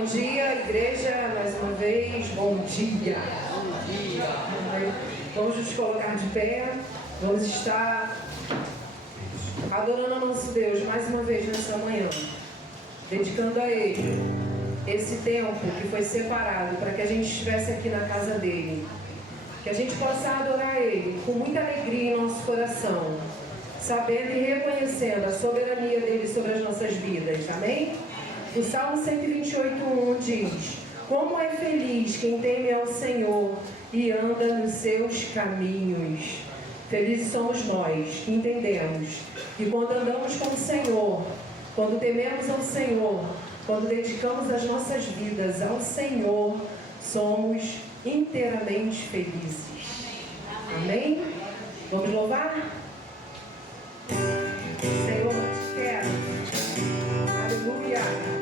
Bom dia, igreja, mais uma vez, bom dia. Bom dia. Vamos nos colocar de pé, vamos estar adorando ao nosso Deus mais uma vez nessa manhã, dedicando a Ele esse tempo que foi separado para que a gente estivesse aqui na casa dEle, que a gente possa adorar Ele com muita alegria em nosso coração, sabendo e reconhecendo a soberania dEle sobre as nossas vidas, amém? O Salmo 128:1 diz: como é feliz quem teme ao Senhor e anda nos seus caminhos. Felizes somos nós que entendemos que quando andamos com o Senhor, quando tememos ao Senhor, quando dedicamos as nossas vidas ao Senhor, somos inteiramente felizes. Amém? Vamos louvar? Senhor, te quero. Aleluia.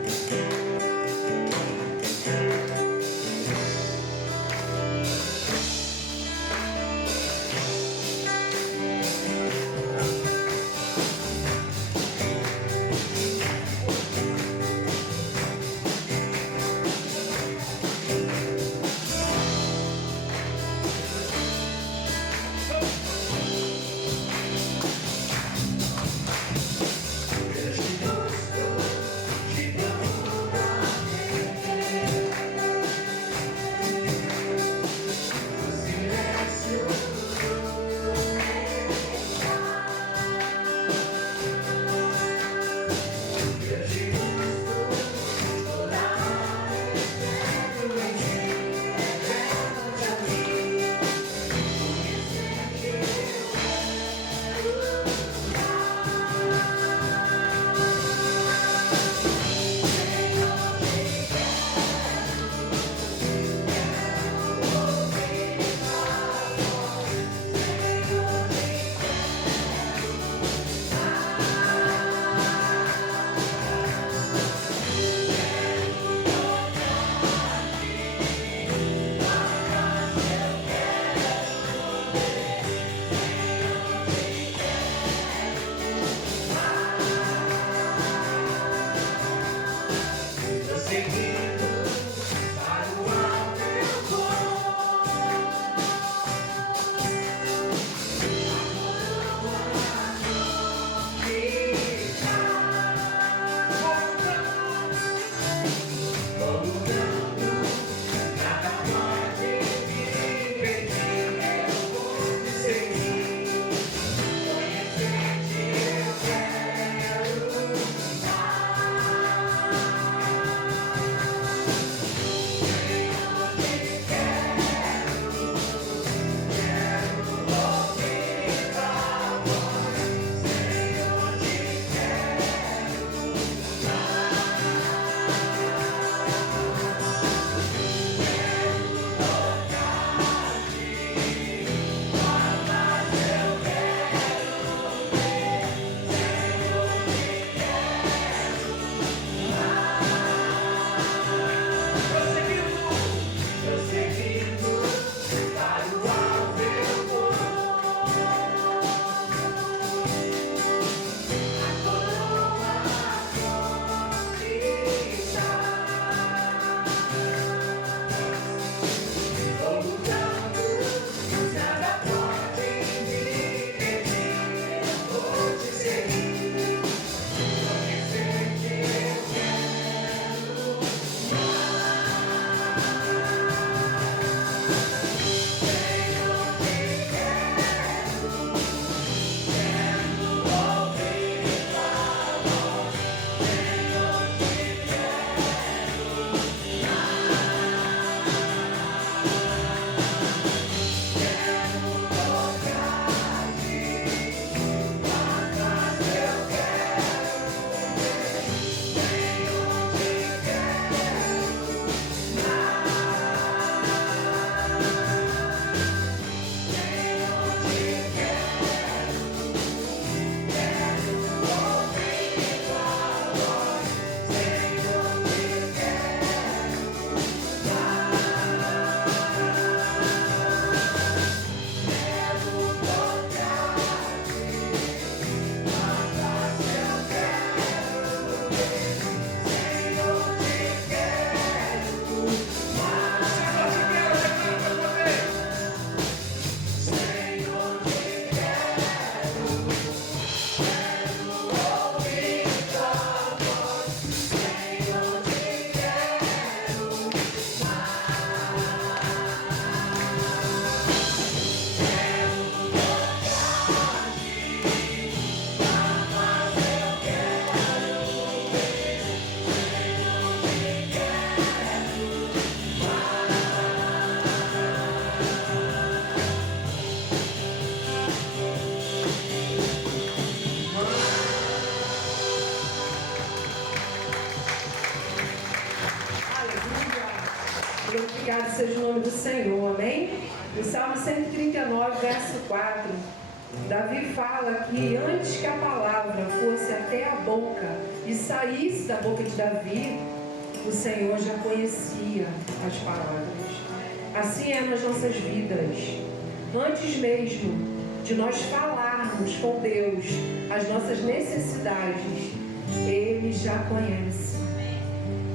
seja o nome do Senhor, amém? No Salmo 139, verso 4, Davi fala que antes que a palavra fosse até a boca e saísse da boca de Davi, o Senhor já conhecia as palavras. Assim é nas nossas vidas. Antes mesmo de nós falarmos com Deus as nossas necessidades, Ele já conhece.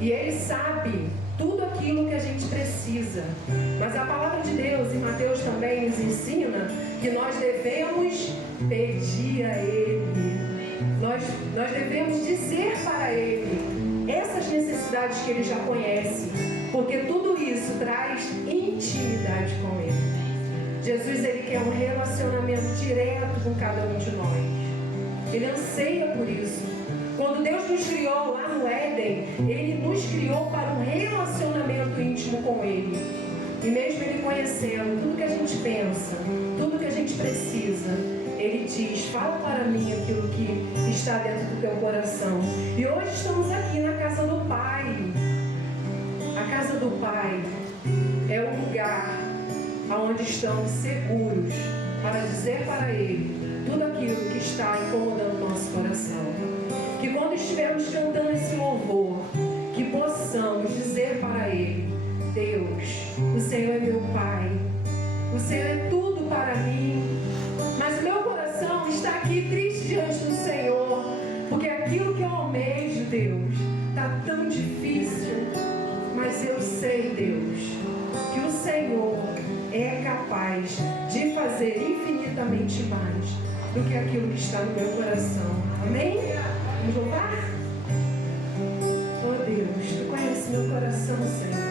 E Ele sabe tudo aquilo que a gente precisa. Mas a palavra de Deus, em Mateus também nos ensina que nós devemos pedir a Ele. Nós devemos dizer para Ele essas necessidades que Ele já conhece. Porque tudo isso traz intimidade com Ele. Jesus, Ele quer um relacionamento direto com cada um de nós. Ele anseia por isso. Quando Deus nos criou lá no Éden, Ele nos criou para um relacionamento íntimo com Ele. E mesmo Ele conhecendo tudo que a gente pensa, tudo que a gente precisa, Ele diz, fala para mim aquilo que está dentro do teu coração. E hoje estamos aqui na casa do Pai. A casa do Pai é o lugar onde estamos seguros para dizer para Ele tudo aquilo que está incomodando o nosso coração. Que quando estivermos cantando esse louvor, que possamos dizer para Ele, Deus, o Senhor é meu Pai, o Senhor é tudo para mim, mas o meu coração está aqui triste diante do Senhor, porque aquilo que eu almejo, Deus, está tão difícil, mas eu sei, Deus, que o Senhor é capaz de fazer infinitamente mais do que aquilo que está no meu coração. Amém? Vamos louvar? Oh Deus, Tu conheces meu coração, Senhor.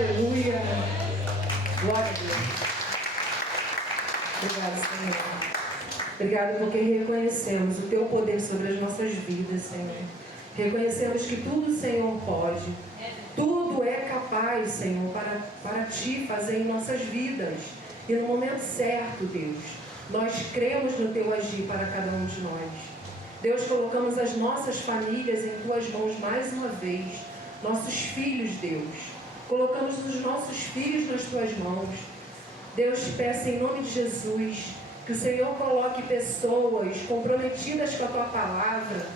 aleluia. Glória a Deus. Obrigado, Senhor. Obrigado porque reconhecemos o Teu poder sobre as nossas vidas, Senhor. Reconhecemos que tudo o Senhor pode. Tudo é capaz, Senhor, para Ti fazer em nossas vidas. E no momento certo, Deus, nós cremos no Teu agir para cada um de nós. Deus, colocamos as nossas famílias em Tuas mãos mais uma vez. Nossos filhos, Deus. Colocamos os nossos filhos nas Tuas mãos. Deus, te peço em nome de Jesus, que o Senhor coloque pessoas comprometidas com a Tua palavra,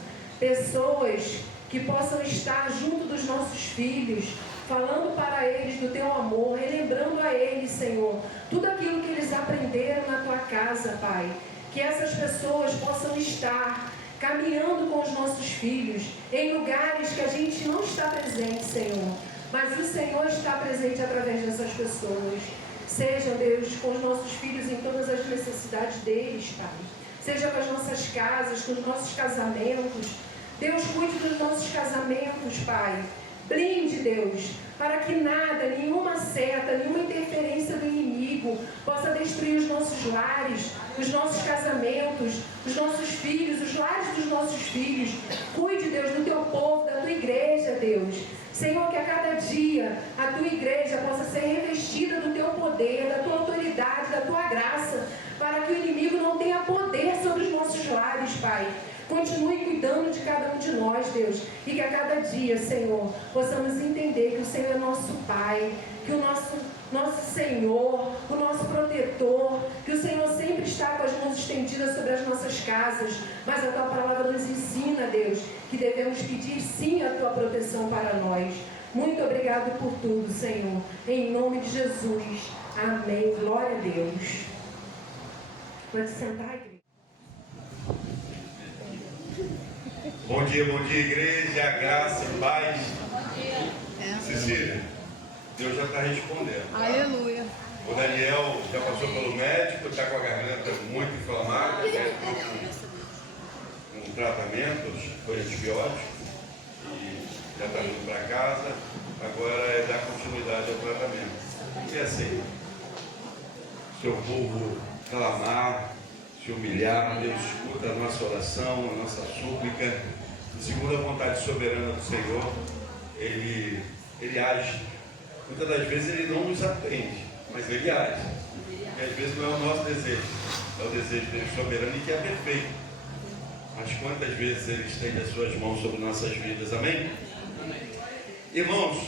pessoas que possam estar junto dos nossos filhos, falando para eles do Teu amor, relembrando a eles, Senhor, tudo aquilo que eles aprenderam na Tua casa, Pai. Que essas pessoas possam estar caminhando com os nossos filhos em lugares que a gente não está presente, Senhor, mas o Senhor está presente através dessas pessoas. Seja, Deus, com os nossos filhos em todas as necessidades deles, Pai. Seja com as nossas casas, com os nossos casamentos. Deus, cuide dos nossos casamentos, Pai. Blinde, Deus, para que nada, nenhuma seta, nenhuma interferência do inimigo possa destruir os nossos lares, os nossos casamentos, os nossos filhos, os lares dos nossos filhos. Cuide, Deus, do Teu povo, da Tua igreja, Deus. Senhor, que a cada dia a Tua igreja possa ser revestida do Teu poder, da Tua autoridade, da Tua graça, para que o inimigo não tenha poder sobre os nossos lares, Pai. Continue cuidando de cada um de nós, Deus, e que a cada dia, Senhor, possamos entender que o Senhor é nosso Pai, que o nosso Senhor, o nosso protetor, que o Senhor sempre está com as mãos estendidas sobre as nossas casas, mas a Tua palavra nos ensina, Deus, que devemos pedir sim a Tua proteção para nós. Muito obrigado por tudo, Senhor, em nome de Jesus. Amém. Glória a Deus. Pode sentar, igreja. Bom dia, igreja, graça e paz. Cecília, Deus já está respondendo. Tá? Aleluia. O Daniel já passou pelo médico, está com a garganta muito inflamada, entrou com tratamentos, foi antibiótico, e já está indo para casa. Agora é dar continuidade ao tratamento. E assim, seu povo clamar, se humilhar, Deus escuta a nossa oração, a nossa súplica, e segundo a vontade soberana do Senhor, Ele age. Muitas das vezes Ele não nos atende, mas Ele age. E às vezes não é o nosso desejo, é o desejo dele soberano e que é perfeito. Mas quantas vezes Ele estende as suas mãos sobre nossas vidas, amém? Irmãos,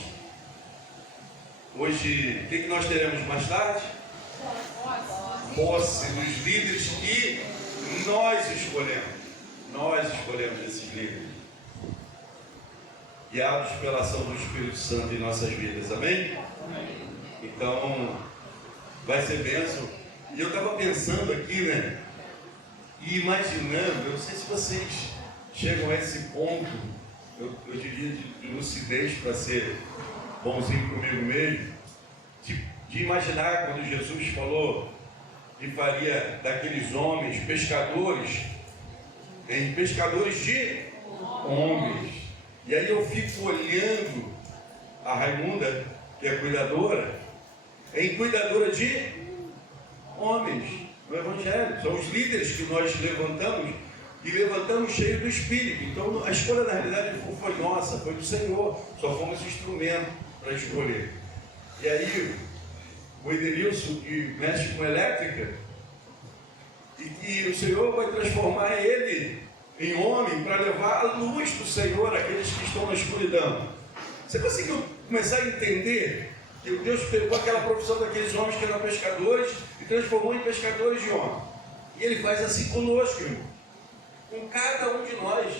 hoje, o que nós teremos mais tarde? Posse dos líderes que nós escolhemos. Nós escolhemos esses líderes, guiados pela ação do Espírito Santo em nossas vidas, amém? Então, vai ser bênção. E eu estava pensando aqui, né? E imaginando, eu não sei se vocês chegam a esse ponto, eu diria de lucidez para ser bonzinho comigo mesmo, de imaginar quando Jesus falou que faria daqueles homens pescadores, em pescadores de homens. E aí eu fico olhando a Raimunda, que é cuidadora, em cuidadora de homens no Evangelho. São os líderes que nós levantamos e levantamos cheio do Espírito. Então a escolha na realidade não foi nossa, foi do Senhor. Só fomos instrumento para escolher. E aí o Edenilson, que mexe com elétrica, e o Senhor vai transformar ele em homem para levar a luz do Senhor àqueles que estão na escuridão. Você conseguiu começar a entender que Deus pegou aquela profissão daqueles homens que eram pescadores e transformou em pescadores de homens? E Ele faz assim conosco, irmão, com cada um de nós.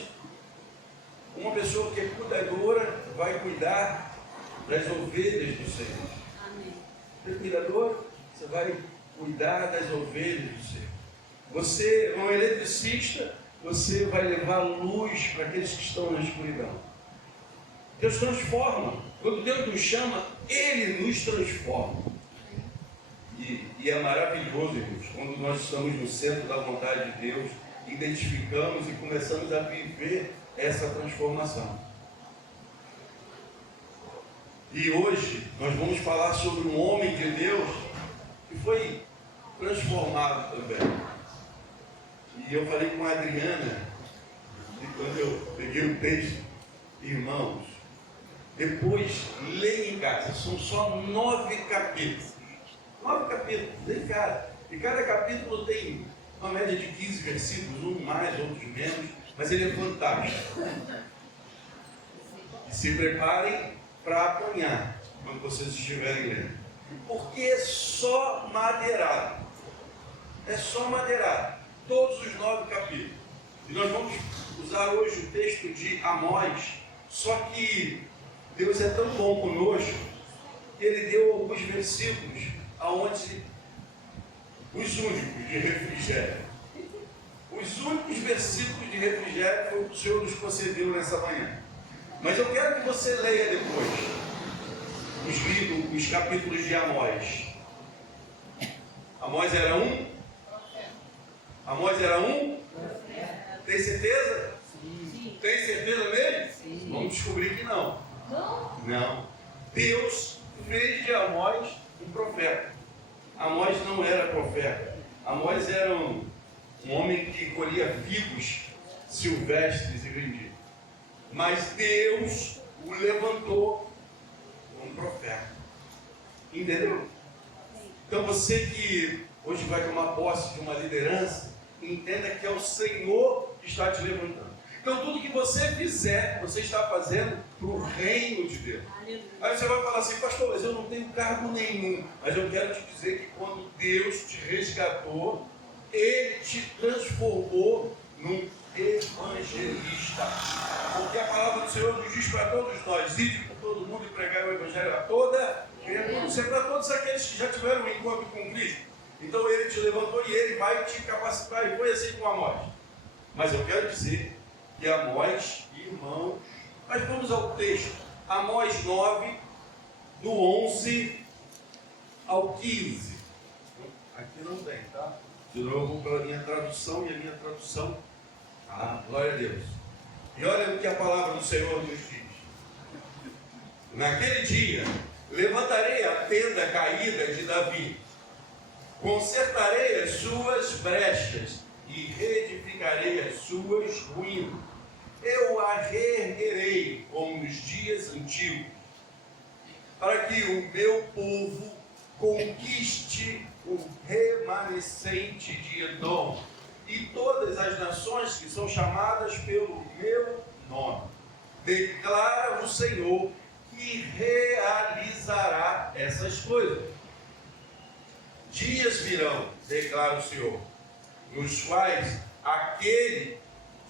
Uma pessoa que é cuidadora vai cuidar das ovelhas do Senhor. Você é cuidador, você vai cuidar das ovelhas do Senhor. Você é um eletricista, você vai levar luz para aqueles que estão na escuridão. Deus transforma. Quando Deus nos chama, Ele nos transforma. E é maravilhoso, irmãos, quando nós estamos no centro da vontade de Deus, identificamos e começamos a viver essa transformação. E hoje nós vamos falar sobre um homem de Deus que foi transformado também. E eu falei com a Adriana, e quando eu peguei o texto, irmãos, depois leia em casa, são só 9 capítulos. 9 capítulos, de cara. E cada capítulo tem uma média de 15 versículos, um mais, outros menos, mas ele é fantástico. E se preparem para apanhar quando vocês estiverem lendo. Porque é só madeirado. É só madeirado. Todos os 9 capítulos. E nós vamos usar hoje o texto de Amós. Só que Deus é tão bom conosco que Ele deu alguns versículos aonde os únicos de refrigério. Os únicos versículos de refrigério foi o que o Senhor nos concedeu nessa manhã. Mas eu quero que você leia depois os capítulos de Amós. Amós era um? Amós era um? Tem certeza? Sim. Tem certeza mesmo? Sim. Vamos descobrir que não. Não? Não. Deus fez de Amós um profeta. Amós não era profeta. Amós era um homem que colhia figos silvestres e vendia. Mas Deus o levantou como profeta. Entendeu? Então você que hoje vai tomar posse de uma liderança, entenda que é o Senhor que está te levantando. Então tudo que você fizer, você está fazendo para o reino de Deus. Aí você vai falar assim, pastor, mas eu não tenho cargo nenhum. Mas eu quero te dizer que quando Deus te resgatou, Ele te transformou num evangelista. Porque a palavra do Senhor nos diz para todos nós, ide para todo mundo e pregar o evangelho a toda criatura. Isso é para todos aqueles que já tiveram um encontro com Cristo. Então Ele te levantou e Ele vai te capacitar. E foi assim com Amós. Mas eu quero dizer que Amós, irmão, mas vamos ao texto. Amós 9, do 11 ao 15. Aqui não tem, tá? De novo pela minha tradução, e a minha tradução, glória a Deus. E olha o que a palavra do Senhor nos diz. Naquele dia, levantarei a tenda caída de Davi, consertarei as suas brechas e reedificarei as suas ruínas. Eu a reerguerei como nos dias antigos, para que o meu povo conquiste o remanescente de Edom e todas as nações que são chamadas pelo meu nome. Declara o Senhor que realizará essas coisas. Dias virão, declara o Senhor, nos quais aquele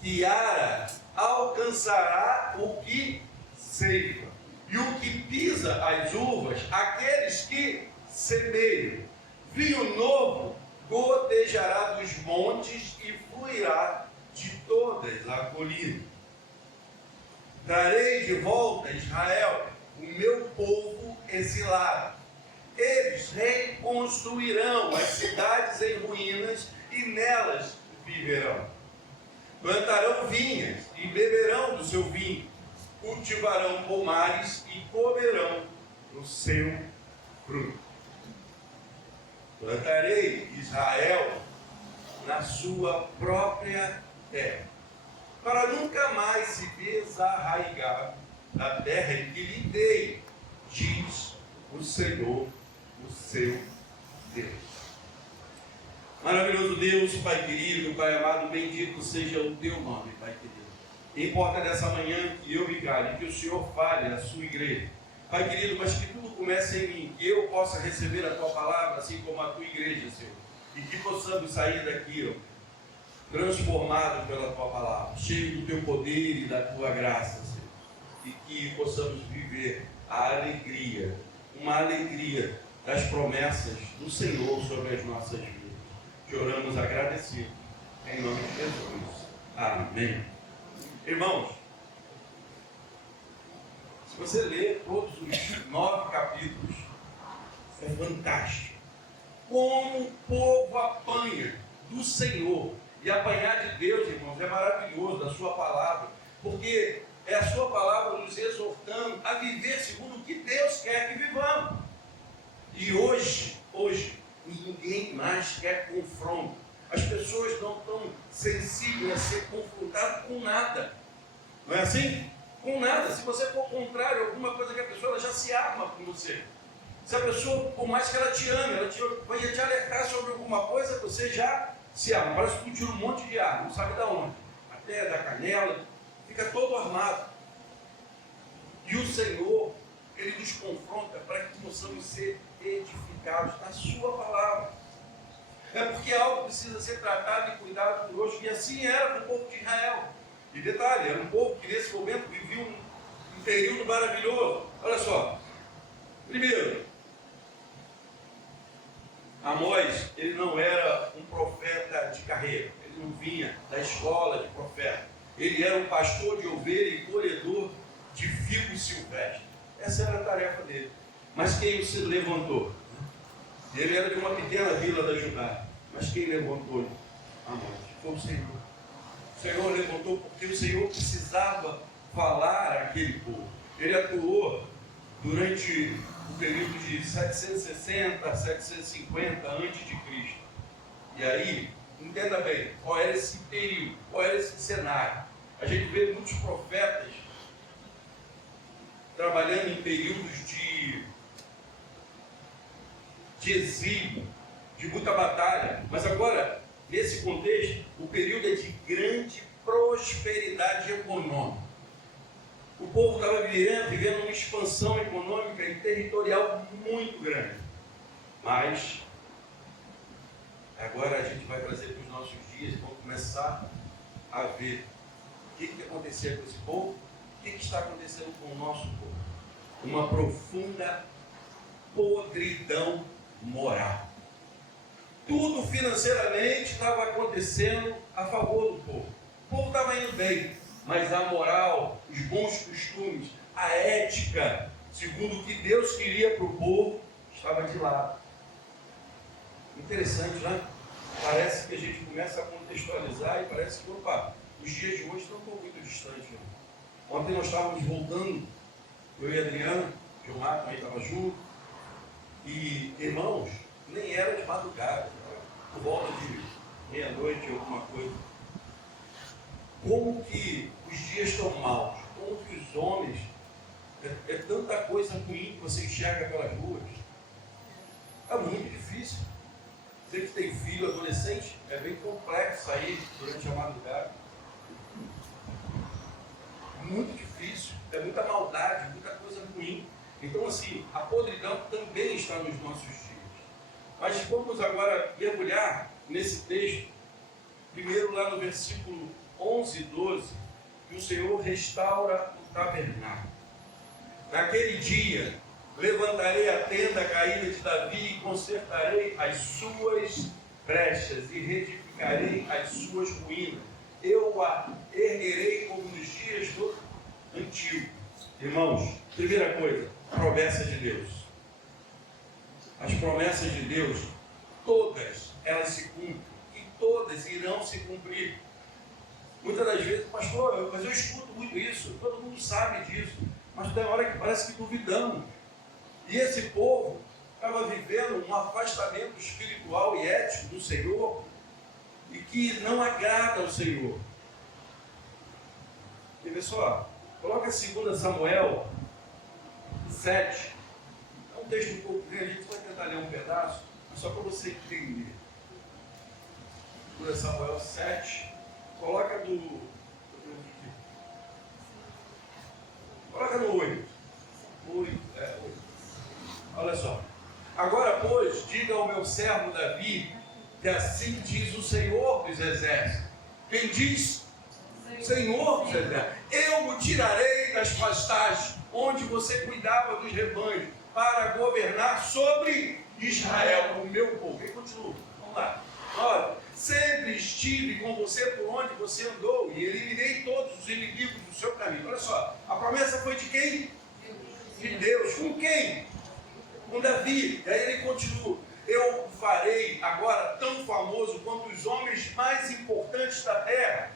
que ara alcançará o que ceifa, e o que pisa as uvas, aqueles que semeiam. Vinho novo gotejará dos montes e fluirá de todas as colinas. Trarei de volta a Israel, o meu povo exilado. Eles reconstruirão as cidades em ruínas e nelas viverão. Plantarão vinhas e beberão do seu vinho. Cultivarão pomares e comerão do seu fruto. Plantarei Israel na sua própria terra, para nunca mais se desarraigar da terra em que lhe dei, diz o Senhor, o seu Deus. Maravilhoso Deus, Pai querido, Pai amado, bendito seja o teu nome, Pai querido. Importa nessa manhã que eu me cale, que o Senhor fale à sua igreja. Pai querido, mas que tudo comece em mim, que eu possa receber a tua palavra, assim como a tua igreja, Senhor. E que possamos sair daqui, ó, transformados pela tua palavra, cheio do teu poder e da tua graça, Senhor. E que possamos viver a alegria, uma alegria das promessas do Senhor sobre as nossas vidas. Que oramos agradecidos, em nome de Jesus. Amém. Irmãos, se você ler todos os 9 capítulos, é fantástico. Como o povo apanha do Senhor. E apanhar de Deus, irmãos, é maravilhoso, da sua palavra. Porque é a sua palavra nos exortando começando a viver segundo o que Deus quer que vivamos. E hoje, ninguém mais quer confronto. As pessoas não estão sensíveis a ser confrontadas com nada. Não é assim? Com nada. Se você for contrário a alguma coisa que a pessoa, ela já se arma com você. Se a pessoa, por mais que ela te ame, vai te alertar sobre alguma coisa, você já se arma. Parece que tu tira um monte de arma, não sabe de onde. Até da canela, fica todo armado. E o Senhor, Ele nos confronta para que possamos ser edificados na sua palavra. É porque algo precisa ser tratado e cuidado conosco, e assim era para o povo de Israel. E detalhe, era um povo que nesse momento vivia um período maravilhoso. Olha só, primeiro, Amós, ele não era um profeta de carreira, ele não vinha da escola de profeta. Ele era um pastor de ovelha e colhedor de figos silvestres. Essa era a tarefa dele. Mas quem se levantou? Ele era de uma pequena vila da Judá. Mas quem levantou Amós? Foi o Senhor. O Senhor levantou porque o Senhor precisava falar àquele povo. Ele atuou durante o período de 760 a 750 a.C. E aí, entenda bem, qual era esse período, qual era esse cenário. A gente vê muitos profetas trabalhando em períodos de exílio, de muita batalha. Mas agora, nesse contexto, o período é de grande prosperidade econômica. O povo estava vivendo uma expansão econômica e territorial muito grande. Mas, agora a gente vai trazer para os nossos dias e vamos começar a ver o que acontecia com esse povo, o que está acontecendo com o nosso povo. Uma profunda podridão moral. Tudo financeiramente estava acontecendo a favor do povo. O povo estava indo bem, mas a moral, os bons costumes, a ética, segundo o que Deus queria para o povo, estava de lado. Interessante, né? Parece que a gente começa a contextualizar e parece que, opa, os dias de hoje não estão muito distantes. Né? Ontem nós estávamos voltando, eu e a Adriana, que o Marco também estava junto, e irmãos, nem era de madrugada, por volta de meia-noite, alguma coisa. Como que os dias estão maus, como que os homens, é tanta coisa ruim que você enxerga pelas ruas. É muito difícil. Você que tem filho adolescente, é bem complexo sair durante a madrugada. Muito difícil, é muita maldade, muita coisa ruim. Então assim, a podridão também está nos nossos dias. Mas vamos agora mergulhar nesse texto, primeiro lá no versículo 11 e 12, que o Senhor restaura o tabernáculo. Naquele dia, levantarei a tenda caída de Davi e consertarei as suas brechas e reedificarei as suas ruínas. Eu a erguerei como nos dias do antigo. Irmãos, primeira coisa, promessa de Deus. As promessas de Deus, todas elas se cumprem e todas irão se cumprir. Muitas das vezes, pastor, mas eu escuto muito isso, todo mundo sabe disso, mas tem hora que parece que duvidamos. E esse povo estava vivendo um afastamento espiritual e ético do Senhor e que não agrada ao Senhor. E pessoal, coloca 2 Samuel 7. É um texto um pouco grande, a gente vai tentar ler um pedaço, mas só para você entender. 2 Samuel 7. Coloca no 8. 8. Olha só. Agora, pois, diga ao meu servo Davi, que assim diz o Senhor dos Exércitos. Quem diz? Senhor dos Exércitos. Eu o tirarei das pastagens, onde você cuidava dos rebanhos, para governar sobre Israel, o meu povo. E continua. Vamos lá. Olha, sempre estive com você por onde você andou e eliminei todos os inimigos do seu caminho. Olha só, a promessa foi de quem? De Deus. Com quem? Com Davi. E aí ele continua. Eu o farei agora tão famoso quanto os homens mais importantes da terra.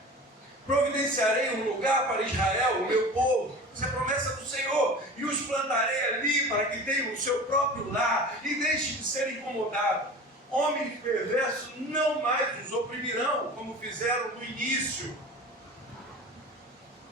Providenciarei um lugar para Israel, o meu povo. Isso é promessa do Senhor. E os plantarei ali para que tenham o seu próprio lar e deixem de ser incomodados. Homens perversos não mais os oprimirão, como fizeram no início.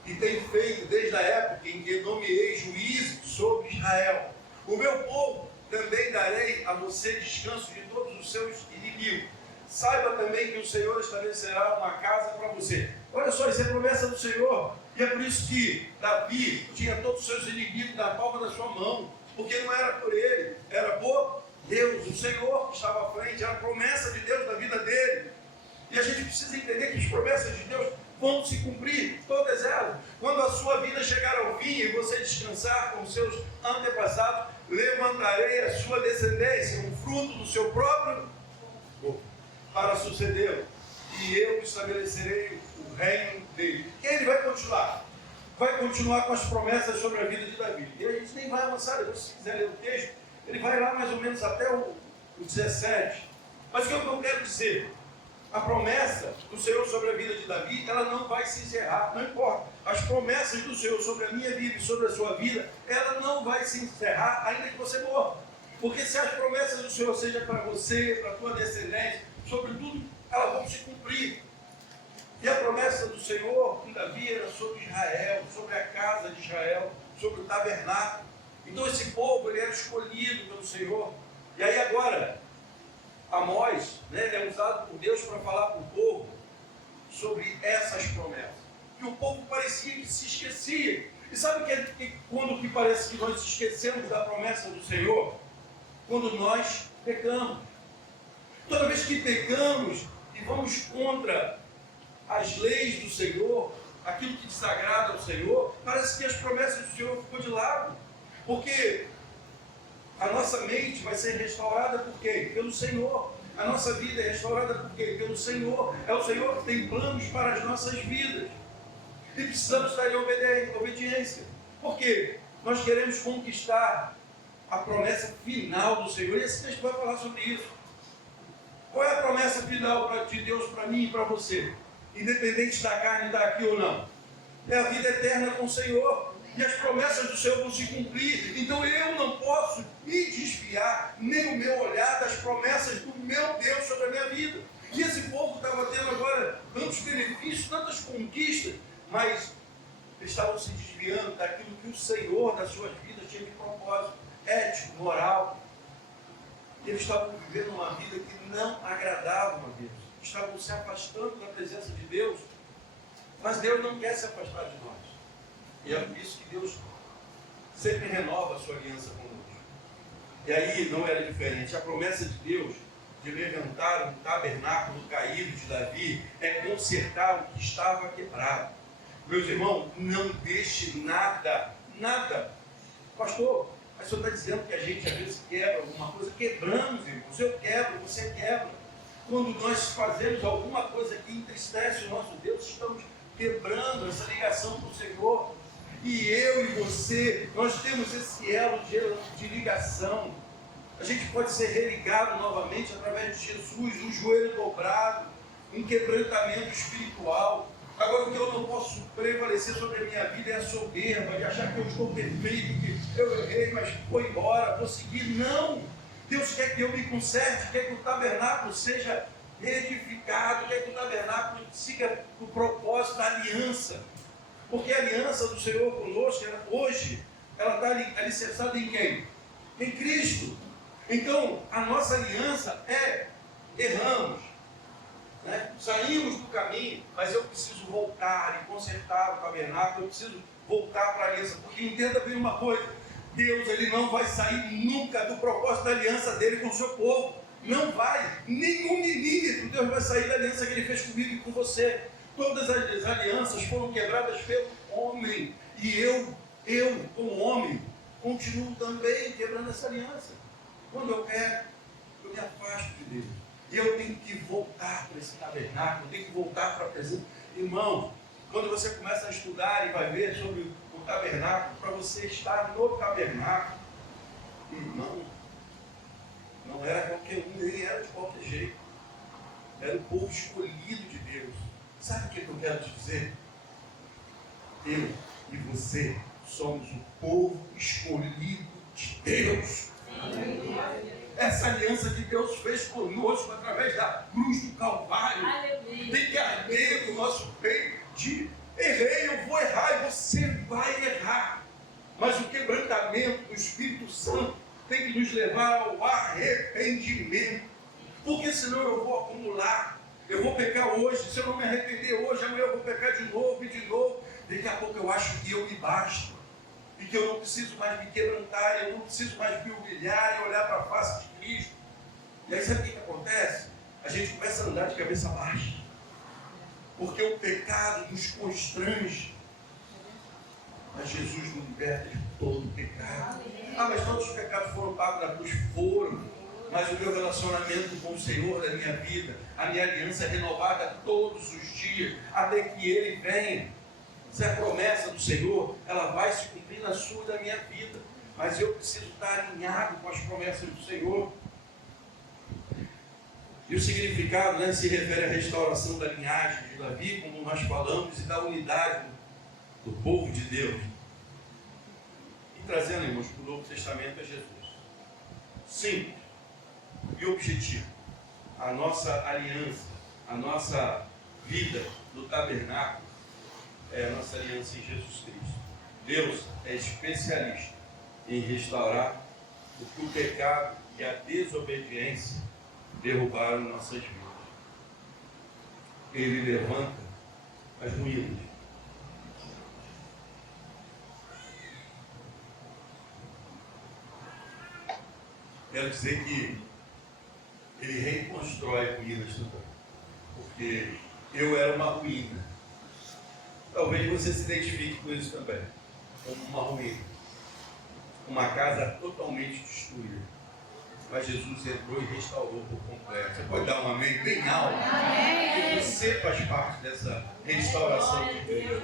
E tem feito desde a época em que nomeei juízes sobre Israel. O meu povo também darei a você descanso de todos os seus inimigos. Saiba também que o Senhor estabelecerá uma casa para você. Olha só, isso é promessa do Senhor. E é por isso que Davi tinha todos os seus inimigos na palma da sua mão. Porque não era por ele, era por Deus, o Senhor que estava à frente. Era a promessa de Deus na vida dele. E a gente precisa entender que as promessas de Deus vão se cumprir, todas elas. Quando a sua vida chegar ao fim e você descansar com os seus antepassados, levantarei a sua descendência, um fruto do seu próprio corpo, para sucedê-lo. E eu estabelecerei o reino dele. E ele vai continuar. Vai continuar com as promessas sobre a vida de Davi. E a gente nem vai avançar, depois, se quiser ler o texto, ele vai lá mais ou menos até o 17. Mas o que eu quero dizer? A promessa do Senhor sobre a vida de Davi, ela não vai se encerrar, não importa. As promessas do Senhor sobre a minha vida e sobre a sua vida, ela não vai se encerrar, ainda que você morra. Porque se as promessas do Senhor sejam para você, para a tua descendência, sobre tudo, elas vão se cumprir. E a promessa do Senhor com Davi era sobre Israel, sobre a casa de Israel, sobre o tabernáculo. Então esse povo, ele era escolhido pelo Senhor. E aí agora, Amós, ele é usado por Deus para falar para o povo sobre essas promessas. E o povo parecia que se esquecia. E sabe quando que parece que nós esquecemos da promessa do Senhor? Quando nós pecamos. Toda vez que pecamos e vamos contra as leis do Senhor, aquilo que desagrada ao Senhor, parece que as promessas do Senhor ficam de lado. Porque a nossa mente vai ser restaurada por quê? Pelo Senhor. A nossa vida é restaurada por quê? Pelo Senhor. É o Senhor que tem planos para as nossas vidas. E precisamos estar em obediência. Por quê? Nós queremos conquistar a promessa final do Senhor. E esse texto vai falar sobre isso. Qual é a promessa final de Deus para mim e para você? Independente da carne estar aqui ou não. É a vida eterna com o Senhor. E as promessas do Senhor vão se cumprir. Então eu não posso me desviar, nem o meu olhar das promessas do meu Deus sobre a minha vida. E esse povo estava tendo agora tantos benefícios, tantas conquistas, mas eles estavam se desviando daquilo que o Senhor das suas vidas tinha de propósito, ético, moral. E eles estavam vivendo uma vida que não agradava a Deus. Estavam se afastando da presença de Deus. Mas Deus não quer se afastar de nós. E é por isso que Deus sempre renova a sua aliança conosco. E aí não era diferente. A promessa de Deus de levantar um tabernáculo caído de Davi é consertar o que estava quebrado. Meus irmãos, não deixe nada. Pastor, mas o senhor está dizendo que a gente às vezes quebra alguma coisa. Quebramos, irmãos. Eu quebro, você quebra. Quando nós fazemos alguma coisa que entristece o nosso Deus, estamos quebrando essa ligação com o Senhor. E eu e você, nós temos esse elo de ligação. A gente pode ser religado novamente através de Jesus, um joelho dobrado, um quebrantamento espiritual. Agora, o que eu não posso prevalecer sobre a minha vida é a soberba, de achar que eu estou perfeito, que eu errei, mas vou embora, vou seguir. Não! Deus quer que eu me conserte, quer que o tabernáculo seja reedificado, quer que o tabernáculo siga o propósito da aliança. Porque a aliança do Senhor conosco, hoje, ela está alicerçada em quem? Em Cristo. Então, a nossa aliança erramos. Saímos do caminho, mas eu preciso voltar e consertar o tabernáculo, eu preciso voltar para a aliança. Porque entenda bem uma coisa, Deus ele não vai sair nunca do propósito da aliança dele com o seu povo. Não vai, nenhum milímetro Deus vai sair da aliança que ele fez comigo e com você. Todas as alianças foram quebradas pelo homem. E eu, como homem, continuo também quebrando essa aliança. Quando eu quero, eu me afasto de Deus. E eu tenho que voltar para esse tabernáculo, eu tenho que voltar para a presença. Irmão, quando você começa a estudar e vai ver sobre o tabernáculo, para você estar no tabernáculo, irmão, não era qualquer um, ele era de qualquer jeito. Era o povo escolhido de Deus. Sabe o que eu quero te dizer? você somos o povo escolhido de Deus. Essa aliança que Deus fez conosco através da cruz do Calvário tem que arder no nosso peito de errei, eu vou errar, e você vai errar. Mas o quebrantamento do Espírito Santo tem que nos levar ao arrependimento. Porque senão eu vou acumular. Eu vou pecar hoje, se eu não me arrepender hoje, amanhã eu vou pecar de novo e de novo. Daqui a pouco eu acho que eu me basto. E que eu não preciso mais me quebrantar, eu não preciso mais me humilhar e olhar para a face de Cristo. E aí sabe o que acontece? A gente começa a andar de cabeça baixa. Porque o pecado nos constrange. Mas Jesus nos liberta de todo pecado. Ah, mas todos os pecados foram pagos na cruz? Foram. Mas o meu relacionamento com o Senhor da minha vida, a minha aliança é renovada todos os dias, até que Ele venha. Se a promessa do Senhor, ela vai se cumprir na sua e na minha vida. Mas eu preciso estar alinhado com as promessas do Senhor. E o significado, se refere à restauração da linhagem de Davi, como nós falamos, e da unidade do povo de Deus. E trazendo, irmãos, para o Novo Testamento é Jesus. Simples e objetivo. A nossa aliança, a nossa vida no tabernáculo é a nossa aliança em Jesus Cristo. Deus é especialista em restaurar o que o pecado e a desobediência derrubaram nossas vidas. Ele levanta as ruínas. Quero dizer que Ele reconstrói ruínas também. Porque eu era uma ruína. Talvez você se identifique com isso também. Como uma ruína. Uma casa totalmente destruída. Mas Jesus entrou e restaurou por completo. Você pode dar um amém bem alto? Porque você faz parte dessa restauração de Deus.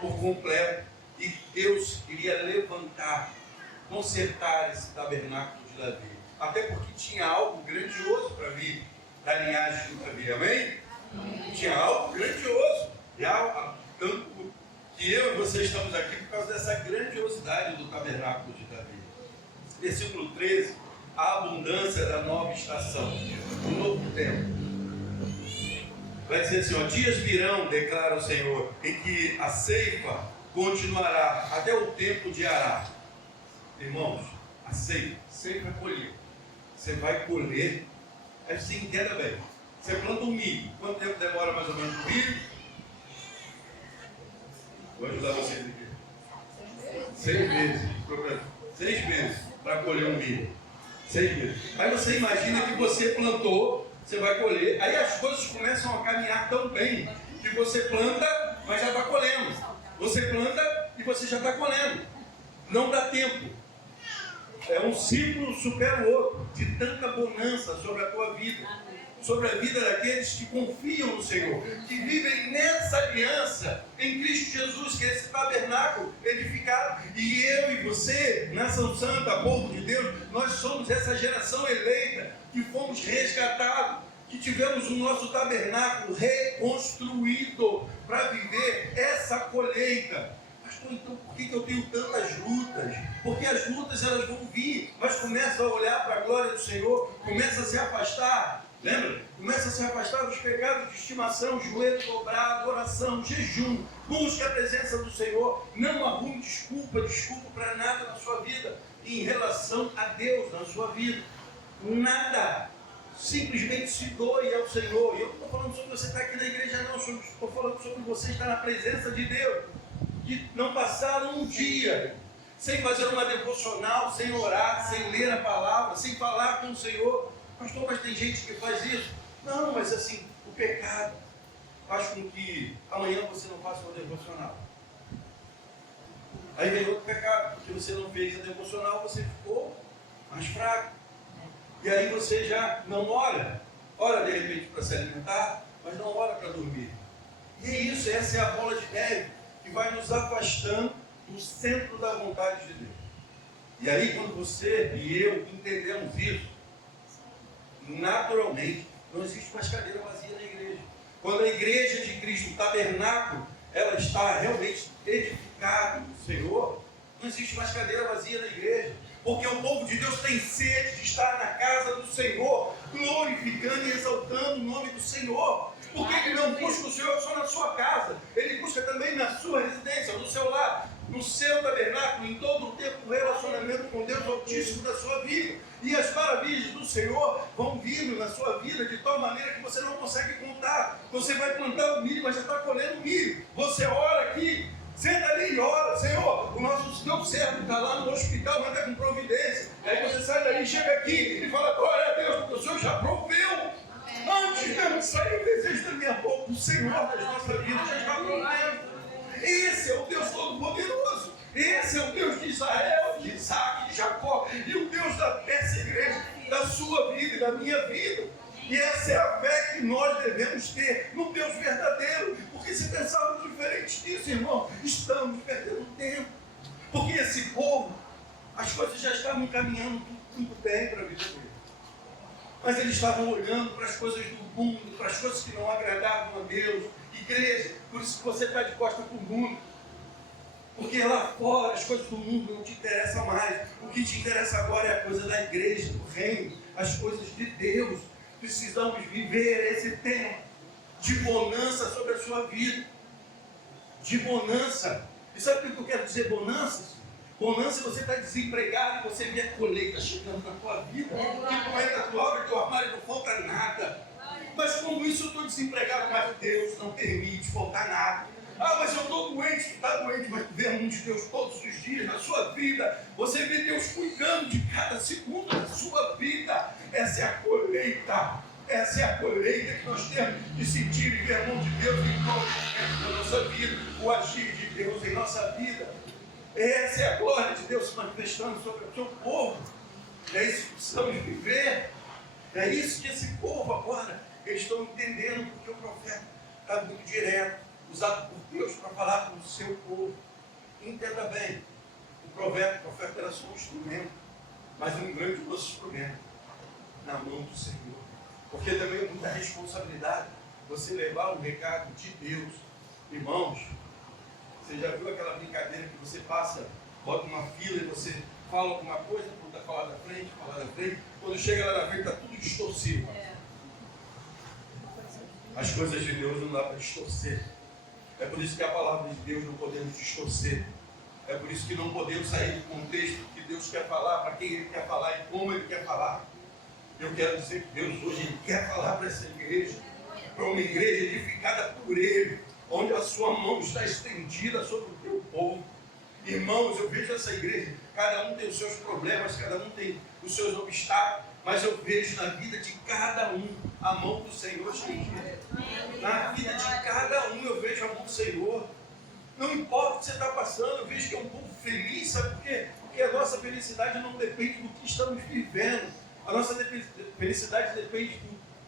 Por completo. E Deus queria levantar, consertar esse tabernáculo de Davi. Até porque tinha algo grandioso para vir da linhagem de Davi. Amém? Tinha algo grandioso. E algo, tanto que eu e você estamos aqui por causa dessa grandiosidade do tabernáculo de Davi. Versículo 13. A abundância da nova estação, do novo tempo. Vai dizer assim, dias virão, declara o Senhor, em que a ceifa continuará até o tempo de arar. Irmãos, a ceifa é colher. Você vai colher, aí você entenda bem. Você planta um milho, quanto tempo demora mais ou menos o milho? Vou ajudar vocês aqui. 6 meses. 6 meses para colher um milho. 6 meses. Aí você imagina que você plantou, você vai colher, aí as coisas começam a caminhar tão bem que você planta, mas já está colhendo. Você planta e você já está colhendo. Não dá tempo. É um ciclo supera o outro, de tanta bonança sobre a tua vida, sobre a vida daqueles que confiam no Senhor, que vivem nessa aliança em Cristo Jesus, que é esse tabernáculo edificado. E eu e você, nação santa, povo de Deus, nós somos essa geração eleita, que fomos resgatados, que tivemos o nosso tabernáculo reconstruído para viver essa colheita. Pastor, então por que eu tenho tantas lutas? Porque as lutas elas vão vir, mas começa a olhar para a glória do Senhor, começa a se afastar. Lembra? Começa a se afastar dos pecados de estimação, joelho dobrado, oração, jejum. Busque a presença do Senhor. Não arrume desculpa para nada na sua vida em relação a Deus na sua vida. Nada. Simplesmente se doe ao Senhor. E eu não estou falando sobre você estar aqui na igreja, não. Estou falando sobre você estar na presença de Deus. De não passar um dia sem fazer uma devocional, sem orar, sem ler a palavra, sem falar com o Senhor. Pastor, mas tem gente que faz isso. Não, mas assim, o pecado faz com que amanhã você não faça uma devocional. Aí vem outro pecado, porque você não fez a devocional, você ficou mais fraco. E aí você já não ora. Ora de repente para se alimentar, mas não ora para dormir. E é isso, essa é a bola de neve que vai nos afastando do centro da vontade de Deus. E aí quando você e eu entendemos isso, naturalmente não existe mais cadeira vazia na igreja. Quando a igreja de Cristo, o tabernáculo, ela está realmente edificada glorificado no Senhor, não existe mais cadeira vazia na igreja. Porque o povo de Deus tem sede de estar na casa do Senhor, glorificando e exaltando o nome do Senhor. Porque ele não busca o Senhor só na sua casa, ele busca também na sua residência, no seu lar, no seu tabernáculo, em todo o tempo o relacionamento com Deus Altíssimo da sua vida. E as maravilhas do Senhor vão vindo na sua vida de tal maneira que você não consegue contar. Você vai plantar o milho, mas já está colhendo milho. Você ora aqui, senta ali e ora: Senhor, o nosso teu servo está lá no hospital, mas está com providência. Aí você sai dali, chega aqui e fala: glória a Deus, porque o Senhor já proveu. Antes mesmo de sair o desejo da minha boca, o Senhor das nossas vidas já está provendo. Esse é o Deus Todo-Poderoso. Esse é o Deus de Israel, de Isaac, de Jacó, e o Deus dessa igreja, da sua vida e da minha vida. E essa é a fé que nós devemos ter no Deus verdadeiro. Porque se pensarmos diferente disso, irmão, estamos perdendo tempo. Porque esse povo, as coisas já estavam caminhando muito bem para a vida dele. Mas eles estavam olhando para as coisas do mundo, para as coisas que não agradavam a Deus. Igreja, por isso que você está de costas para o mundo. Porque lá fora as coisas do mundo não te interessam mais. O que te interessa agora é a coisa da igreja, do reino, as coisas de Deus. Precisamos viver esse tempo de bonança sobre a sua vida. De bonança. E sabe o que eu quero dizer, bonança? Bonança é você estar desempregado e você vê a colheita chegando na tua vida. Que colheita tu abre teu armário e não falta nada. Mas como isso eu estou desempregado, mas Deus não permite faltar nada. Ah, mas eu estou doente, tu está doente, mas tu vê a mão de Deus todos os dias na sua vida. Você vê Deus cuidando de cada segundo da sua vida. Essa é a colheita. Essa é a colheita que nós temos de sentir e ver a mão de Deus em todo momento da nossa vida, o agir de Deus em nossa vida. Essa é a glória de Deus se manifestando sobre o seu povo. É isso que precisamos viver. É isso que esse povo agora, eles estão entendendo, porque o profeta está muito direto, usado por Deus para falar com o seu povo. Entenda bem, o profeta era só um instrumento, mas um grandioso instrumento na mão do Senhor. Porque também é muita responsabilidade você levar o recado de Deus. Irmãos, você já viu aquela brincadeira que você passa, bota uma fila e você fala alguma coisa, puta, falar da frente, quando chega lá na frente está tudo distorcido. As coisas de Deus não dá para distorcer. É por isso que a palavra de Deus não podemos distorcer. É por isso que não podemos sair do contexto que Deus quer falar, para quem Ele quer falar e como Ele quer falar. Eu quero dizer que Deus hoje Ele quer falar para essa igreja, para uma igreja edificada por Ele, onde a sua mão está estendida sobre o teu povo. Irmãos, eu vejo essa igreja, cada um tem os seus problemas, cada um tem os seus obstáculos, mas eu vejo na vida de cada um a mão do Senhor estendida. Na vida de cada um eu vejo a mão do Senhor. Não importa o que você está passando, eu vejo que é um povo feliz, sabe por quê? Porque a nossa felicidade não depende do que estamos vivendo. A nossa felicidade depende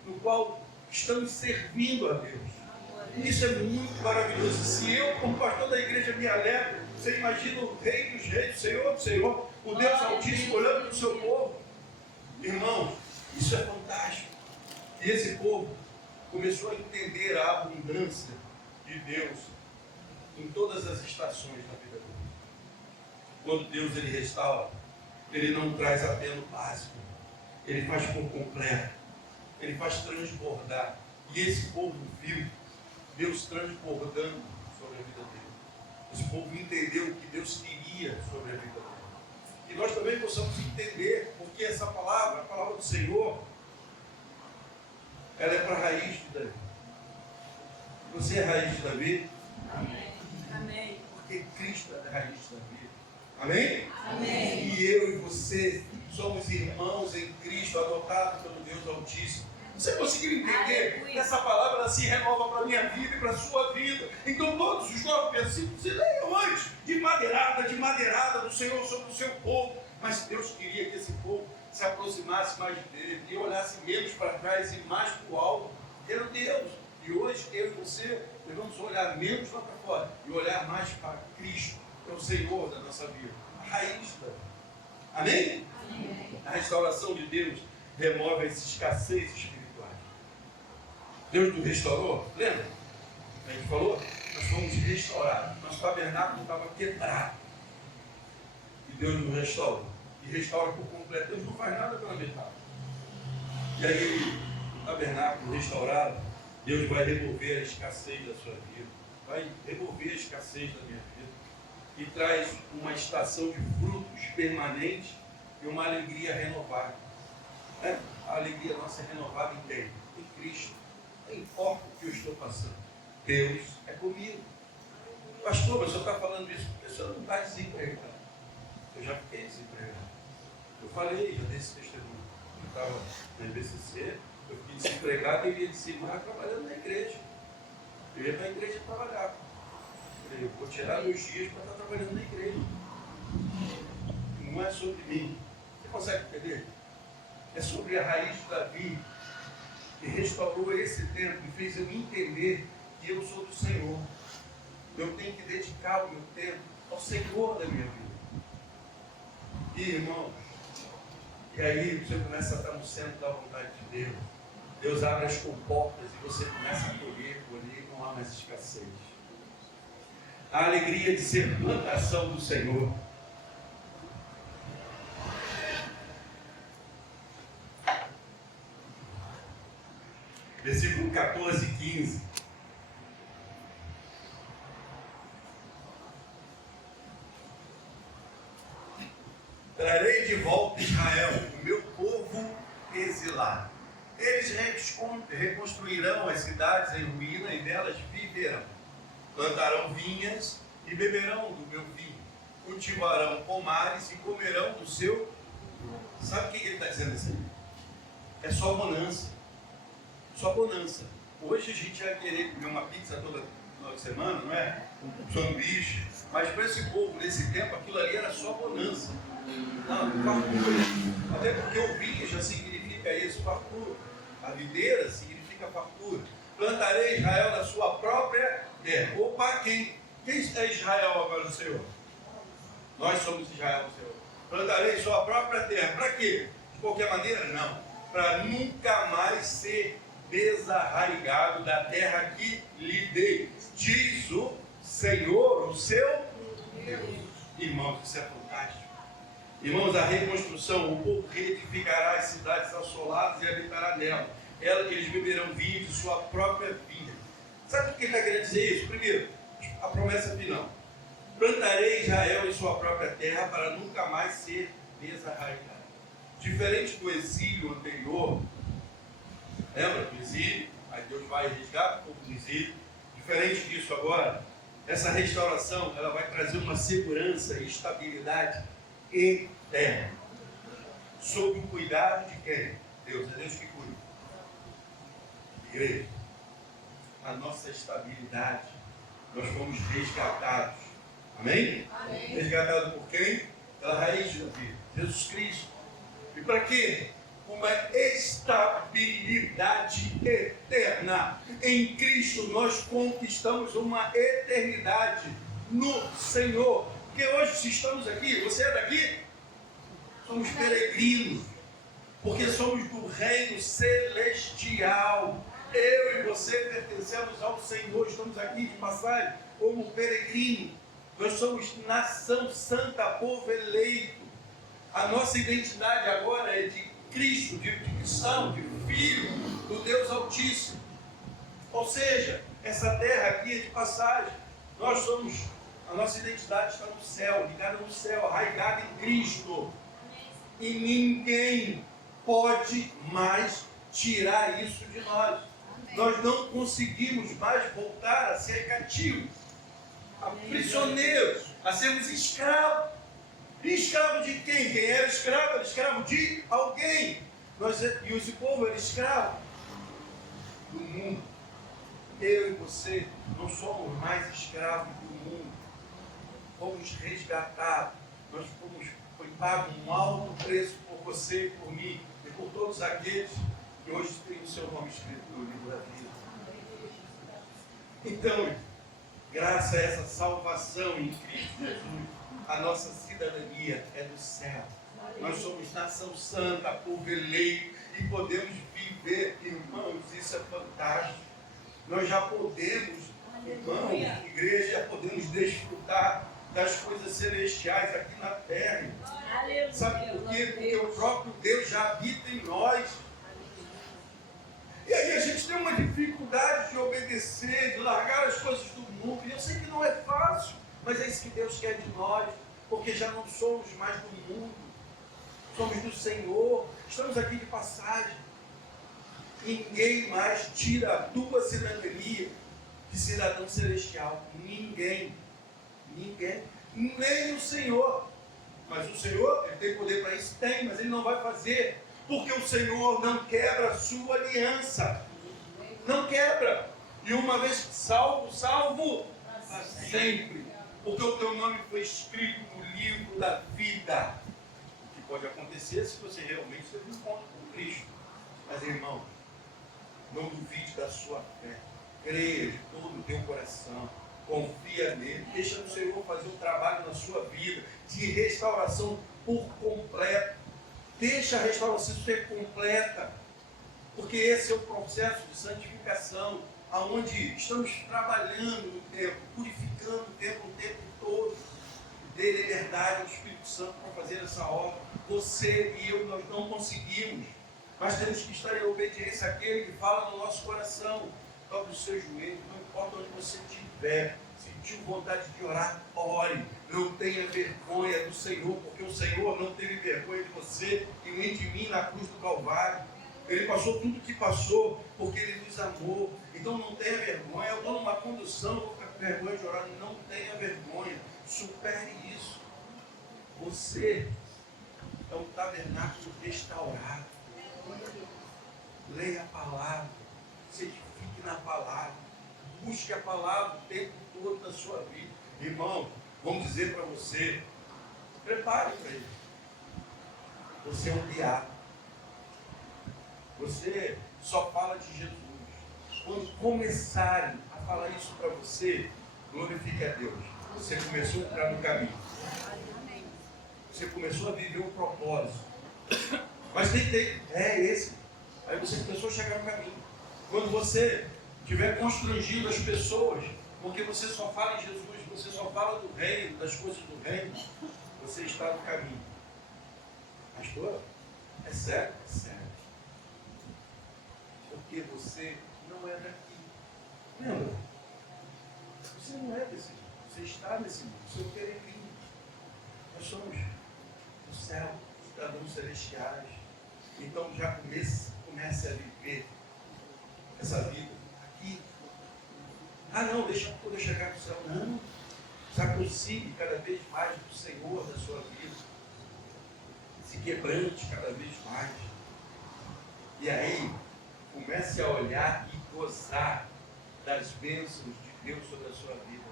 do qual estamos servindo a Deus. Isso é muito maravilhoso. Se eu, como pastor da igreja, me alegro, você imagina o Rei dos Reis, o Senhor do Senhor, o Deus Altíssimo olhando para o seu povo. Irmãos, isso é fantástico. E esse povo começou a entender a abundância de Deus em todas as estações da vida dele. Quando Deus ele restaura, Ele não traz apenas o básico, Ele faz por completo, Ele faz transbordar. E esse povo viu Deus transbordando sobre a vida dele. Esse povo entendeu o que Deus queria sobre a vida dele. E nós também possamos entender, porque essa palavra, a palavra do Senhor, ela é para a raiz de Davi. Você é a raiz de Davi? Amém. Amém. Porque Cristo é a raiz de Davi. Amém? Amém. E eu e você somos irmãos em Cristo, adotados pelo Deus Altíssimo. Você conseguiu entender que essa palavra ela se renova para a minha vida e para a sua vida? Então todos os 9 versículos se leiam antes de madeirada do Senhor sobre o seu povo. Mas Deus queria que esse povo se aproximasse mais dele e olhasse menos para trás e mais para o alto. Era Deus. E hoje eu e você devemos olhar menos lá para fora e olhar mais para Cristo, que é o Senhor da nossa vida, a raiz da. Amém? Amém. A restauração de Deus remove as escassez espirituais. Deus nos restaurou, lembra? A gente falou? Nós fomos restaurados. Nosso tabernáculo estava quebrado. E Deus nos restaurou. E restaura por completo. Deus não faz nada pela metade. E aí, o tabernáculo restaurado, Deus vai remover a escassez da sua vida. Vai remover a escassez da minha vida. E traz uma estação de frutos permanentes e uma alegria renovada. A alegria nossa é renovada em quem? Em Cristo. Não importa o que eu estou passando. Deus é comigo. Pastor, mas o senhor está falando isso porque o senhor não está desempregado. Eu já fiquei desempregado. Eu falei, já dei esse testemunho. Eu estava na IBCC, eu fiquei desempregado e ia de cima trabalhando na igreja. Eu ia para a igreja trabalhar. Eu vou tirar meus dias para estar trabalhando na igreja. Não é sobre mim. Você consegue entender? É sobre a raiz de Davi, que restaurou esse tempo e fez eu entender que eu sou do Senhor. Eu tenho que dedicar o meu tempo ao Senhor da minha vida. E irmãos, e aí você começa a estar no centro da vontade de Deus. Deus abre as comportas e você começa a colher e não há mais escassez. A alegria de ser plantação do Senhor. Versículo 14 e 15. Trarei de volta Israel, o meu povo exilado. Eles reconstruirão as cidades em ruína e nelas viverão. Plantarão vinhas e beberão do meu vinho. Cultivarão pomares e comerão do seu. Sabe o que ele está dizendo assim? É só bonança. Só bonança. Hoje a gente vai querer comer uma pizza toda semana, não é? Um sanduíche. Mas para esse povo, nesse tempo, aquilo ali era só bonança. Não, fartura. Até porque o vinho já significa isso, fartura. A videira significa fartura. Plantarei Israel na sua própria terra. Opa, quem é Israel agora no Senhor? Nós somos Israel no Senhor. Plantarei sua própria terra. Para quê? De qualquer maneira? Não. Para nunca mais ser desarraigado da terra que lhe dei. Diz o Senhor, o seu Deus. Irmãos, isso é fantástico. Irmãos, a reconstrução, o povo reedificará as cidades assoladas e habitará nela. Ela que eles beberão vinho de sua própria vinha. Sabe o que ele está querendo dizer isso? Primeiro, a promessa final. Plantarei Israel em sua própria terra para nunca mais ser desarraigado. Diferente do exílio anterior, lembra do exílio? Aí Deus vai resgatar o povo do exílio. Diferente disso agora, essa restauração ela vai trazer uma segurança e estabilidade eterna. Sob o cuidado de quem? Deus, é Deus que cuida. Igreja, a nossa estabilidade, nós fomos resgatados. Amém? Amém. Resgatado por quem? Pela raiz da vida, Jesus Cristo. E para quê? Uma estabilidade eterna. Em Cristo nós conquistamos uma eternidade no Senhor. Porque hoje, se estamos aqui, você é daqui? Somos peregrinos. Porque somos do reino celestial. Eu e você pertencemos ao Senhor. Estamos aqui de passagem como peregrino. Nós somos nação santa, povo eleito. A nossa identidade agora é de Cristo, de cristão, de filho do Deus Altíssimo. Ou seja, essa terra aqui é de passagem. Nós somos, a nossa identidade está no céu, ligada no céu, arraigada em Cristo. E ninguém pode mais tirar isso de nós. Nós não conseguimos mais voltar a ser cativos, a prisioneiros, a sermos escravos. E escravo de quem? Quem era escravo de alguém. E esse povo era escravo do mundo. Eu e você não somos mais escravos do mundo. Fomos resgatados. Foi pago um alto preço por você e por mim e por todos aqueles que hoje têm o seu nome escrito no livro da vida. Então, graças a essa salvação em Cristo Jesus, a nossa cidadania é do céu. Nós somos nação santa, povo eleito e podemos viver, irmãos, isso é fantástico. Nós já podemos Irmão, igreja, podemos desfrutar das coisas celestiais aqui na terra. Sabe por quê? Porque o próprio Deus já habita em nós. E aí a gente tem uma dificuldade de obedecer, de largar as coisas do mundo. E eu sei que não é fácil, mas é isso que Deus quer de nós, porque já não somos mais do mundo, somos do Senhor, estamos aqui de passagem. Ninguém mais tira a tua cidadania de cidadão celestial. Ninguém. Nem o Senhor. Mas o Senhor, Ele tem poder para isso? Tem, mas Ele não vai fazer. Porque o Senhor não quebra a sua aliança. Não quebra. E uma vez salvo para sempre. Porque o teu nome foi escrito no livro da vida. O que pode acontecer se você realmente teve um encontro com Cristo. Mas, irmão, não duvide da sua fé. Creia de todo o teu coração. Confia nele. Deixa o Senhor fazer um trabalho na sua vida de restauração por completo. Deixa a restauração ser completa. Porque esse é o processo de santificação, onde estamos trabalhando no tempo, purificando o tempo todo. Dê liberdade ao Espírito Santo para fazer essa obra. Você e eu, nós não conseguimos. Mas temos que estar em obediência àquele que fala no nosso coração. Dobre os seus joelhos, não importa onde você estiver. Sentiu vontade de orar, ore. Não tenha vergonha do Senhor, porque o Senhor não teve vergonha de você e nem de mim na cruz do Calvário. Ele passou tudo o que passou, porque Ele nos amou. Então não tenha vergonha. Eu estou numa condução, vou ficar com vergonha de orar. Não tenha vergonha. Supere isso. Você é um tabernáculo restaurado. Leia a palavra. Se edifique na palavra. Busque a palavra o tempo todo da sua vida. Irmão, vamos dizer para você, prepare para ele. Você é um beato. Você só fala de Jesus. Quando começarem a falar isso para você, glorifique a Deus. Você começou a entrar no caminho. Você começou a viver um propósito. Mas é esse. Aí você começou a chegar no caminho. Quando você estiver constrangindo as pessoas, porque você só fala em Jesus, você só fala do reino, das coisas do reino, você está no caminho. Pastor, é sério? É sério. Porque você não é daqui. Lembra? Você não é desse mundo. Você está nesse mundo. Você é um peregrino. Nós somos do céu, cidadãos celestiais. Então já comece a viver essa vida aqui. Ah não, deixa eu poder chegar no céu. Não. Se aproxime cada vez mais do Senhor da sua vida. Se quebrante cada vez mais. E aí, comece a olhar e gozar das bênçãos de Deus sobre a sua vida.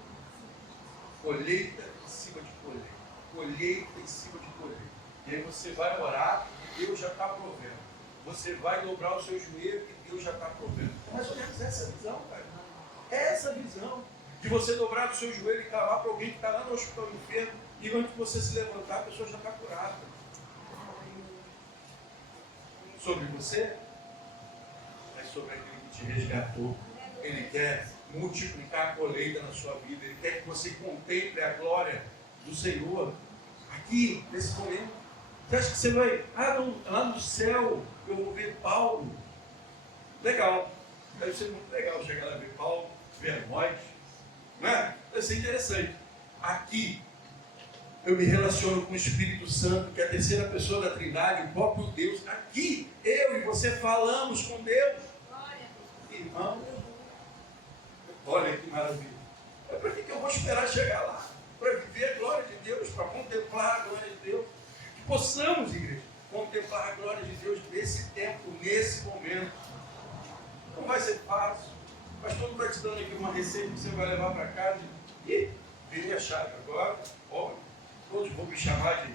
Colheita em cima de colheita. Colheita em cima de colheita. E aí você vai orar e Deus já está provendo. Você vai dobrar o seu joelho e Deus já está provendo. Mais ou menos essa visão, cara. É essa visão. De você dobrar o seu joelho e calar para alguém que está lá no hospital enfermo e antes de você se levantar, a pessoa já está curada. Sobre você, mas sobre aquele que te resgatou. Ele quer multiplicar a colheita na sua vida. Ele quer que você contemple a glória do Senhor aqui, nesse momento. Você acha que você vai, lá no céu eu vou ver Paulo? Legal, deve ser muito legal chegar lá e ver Paulo, ver nós, não é? Deve ser interessante. Aqui eu me relaciono com o Espírito Santo, que é a terceira pessoa da Trindade, o próprio Deus. Aqui eu e você falamos com Deus. Irmão, olha que maravilha. É para que eu vou esperar chegar lá? Para viver a glória de Deus, para contemplar a glória de Deus. Que possamos, igreja, contemplar a glória de Deus nesse tempo, nesse momento. Não vai ser fácil. O pastor não está te dando aqui uma receita que você vai levar para casa e virei a chave agora. Ó, todos vão me chamar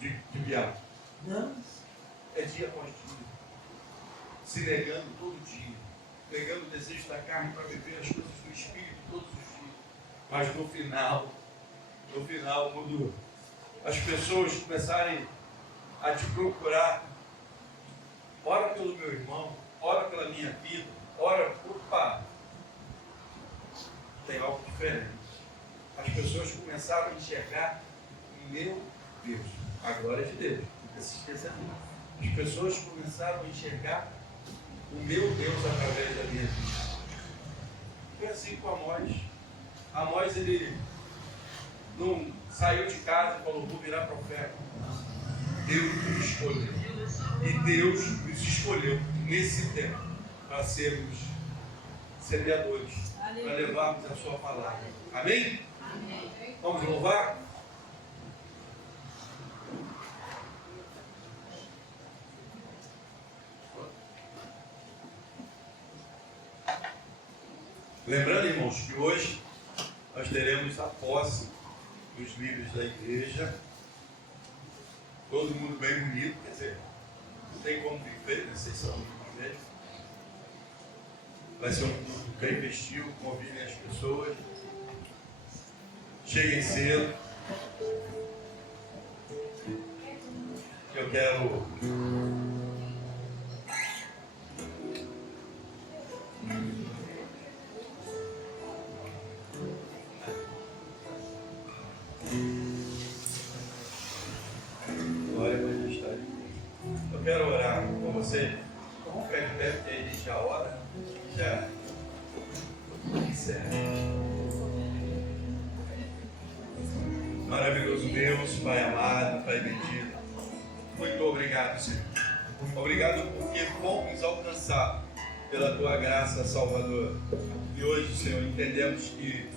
de diabo. Não. É dia após dia. Se negando todo dia. Pegando o desejo da carne para viver as coisas do Espírito todos os dias. Mas no final, quando as pessoas começarem a te procurar, ora pelo meu irmão, ora pela minha vida, ora, opa, tem algo diferente. As pessoas começaram a enxergar meu Deus, a glória de Deus. Nunca se esqueça disso. As pessoas começaram a enxergar o meu Deus através da minha vida. Foi assim com Amós. Amós, ele não saiu de casa e falou, vou virar profeta. Deus nos escolheu. E Deus nos escolheu nesse tempo para sermos semeadores, para levarmos a sua palavra. Amém? Amém. Vamos louvar? Lembrando, irmãos, que hoje nós teremos a posse dos livros da igreja. Todo mundo bem bonito, quer dizer, não tem como viver, né? Vocês são muito mesmo. Vai ser um culto bem festivo, convidem as pessoas. Cheguem cedo. Eu quero Eu quero orar com você. Vamos ficar de pé, porque a gente já ora, já encerra. Maravilhoso Deus, Pai amado, Pai bendito. Muito obrigado, Senhor. Obrigado porque fomos alcançados pela Tua graça, Salvador. E hoje, Senhor, entendemos que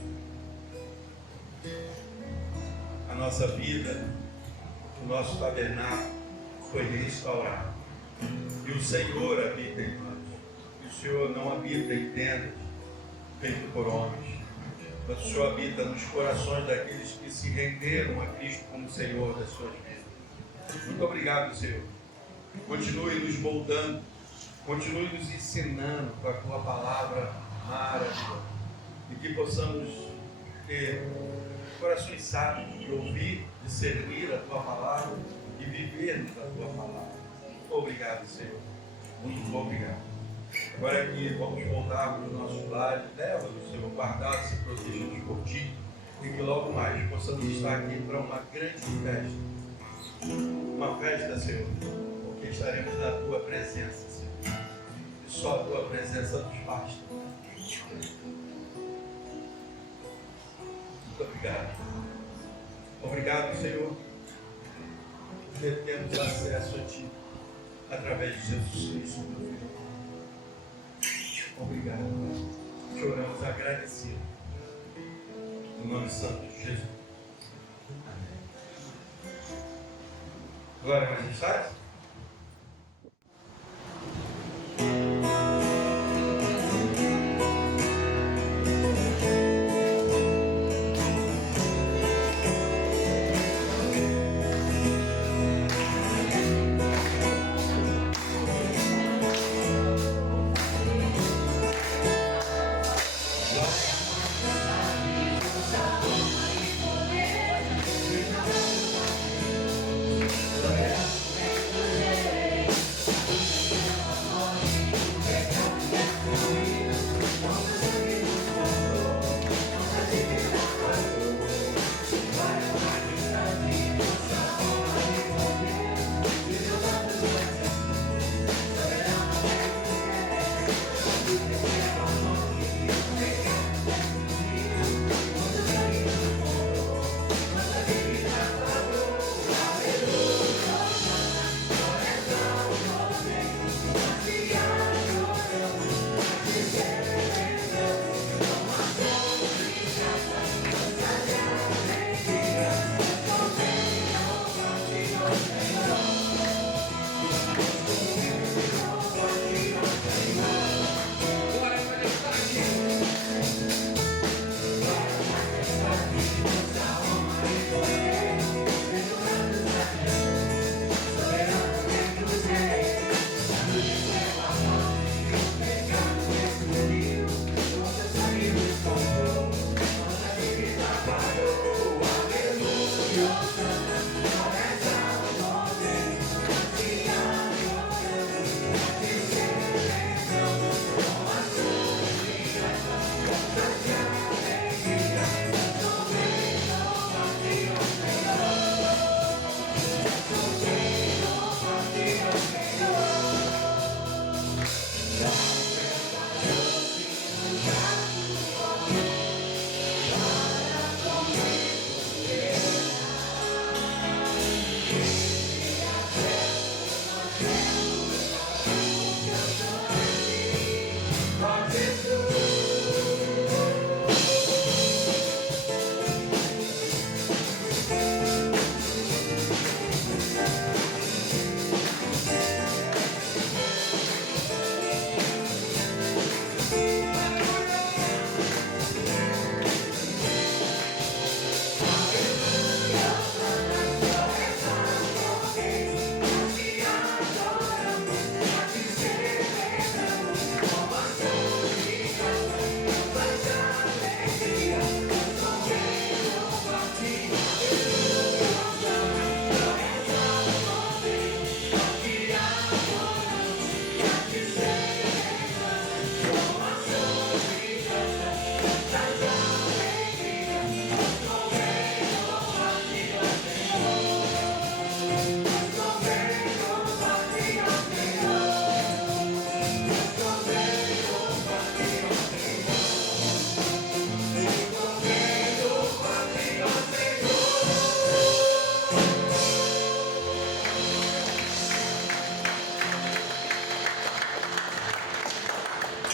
a nossa vida, o nosso tabernáculo, foi restaurado. E o Senhor habita em nós. E o Senhor não habita em tendas feitas por homens, mas o Senhor habita nos corações daqueles que se renderam a Cristo como Senhor das suas vidas. Muito obrigado, Senhor. Continue nos moldando, continue nos ensinando com a Tua palavra maravilhosa. E que possamos ter corações sábios de ouvir, discernir a Tua palavra e viver a Tua palavra. Obrigado, Senhor. Muito obrigado. Agora que vamos voltar para os nossos lares, leva-nos, Senhor, guardados e protegidos por Ti, e que logo mais possamos estar aqui para uma grande festa. Uma festa, Senhor, porque estaremos na Tua presença, Senhor. E só a Tua presença nos basta. Muito obrigado. Obrigado, Senhor, porque temos acesso a Ti através de Jesus Cristo, meu Filho. Obrigado, Pai. Choramos agradecidos. No nome santo de Jesus. Amém. Glória a Majestade.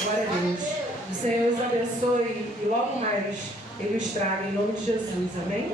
Glória a Deus. O Senhor os abençoe e logo mais Ele os traga em nome de Jesus. Amém?